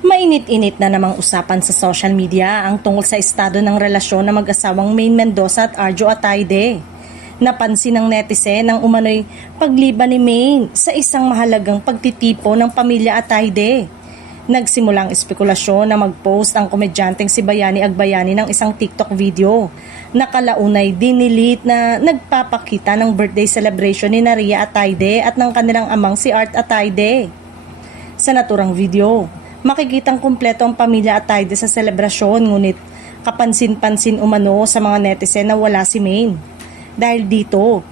Mainit-init na namang usapan sa social media ang tungkol sa estado ng relasyon ng mag-asawang Maine Mendoza at Arjo Atayde. Napansin ng netizen ang umano'y pagliban ni Maine sa isang mahalagang pagtitipo ng pamilya Atayde. Nagsimulang espekulasyon na mag-post ang komedyanteng si Bayani Agbayani ng isang TikTok video na kalaunay dinilit na nagpapakita ng birthday celebration ni Ria Atayde at ng kanilang amang si Art Atayde. Sa naturang video, makikitang kumpleto ang pamilya Atayde sa selebrasyon, ngunit kapansin-pansin umano sa mga netizen na wala si Maine. Dahil dito,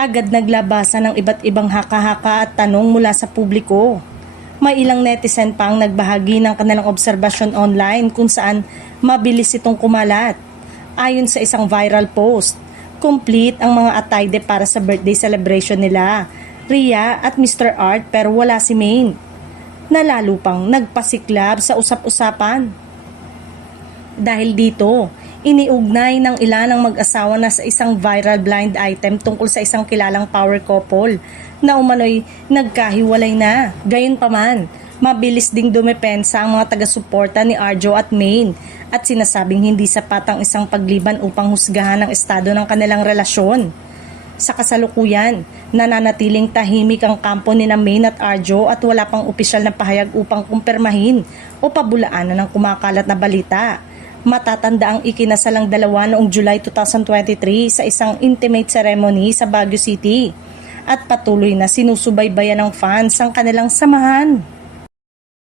agad naglabasan ng iba't ibang haka-haka at tanong mula sa publiko. May ilang netizen pa ang nagbahagi ng kanilang obserbasyon online kung saan mabilis itong kumalat. Ayon sa isang viral post, complete ang mga Atayde para sa birthday celebration nila, Ria at Mr. Art, pero wala si Maine, na lalo pang nagpasiklab sa usap-usapan. Dahil dito, iniugnay ng ilan ng mag-asawa na sa isang viral blind item tungkol sa isang kilalang power couple na umano'y nagkahiwalay na. Gayunpaman, mabilis ding dumepensa ang mga taga-suporta ni Arjo at Maine at sinasabing hindi sapat ang isang pagliban upang husgahan ang estado ng kanilang relasyon. Sa kasalukuyan, nananatiling tahimik ang kampo ni Maine at Arjo at wala pang opisyal na pahayag upang kumpirmahin o pabulaanan ng kumakalat na balita. Matatanda ang ikinasalang dalawa noong July 2023 sa isang intimate ceremony sa Baguio City at patuloy na sinusubaybayan ng fans ang kanilang samahan.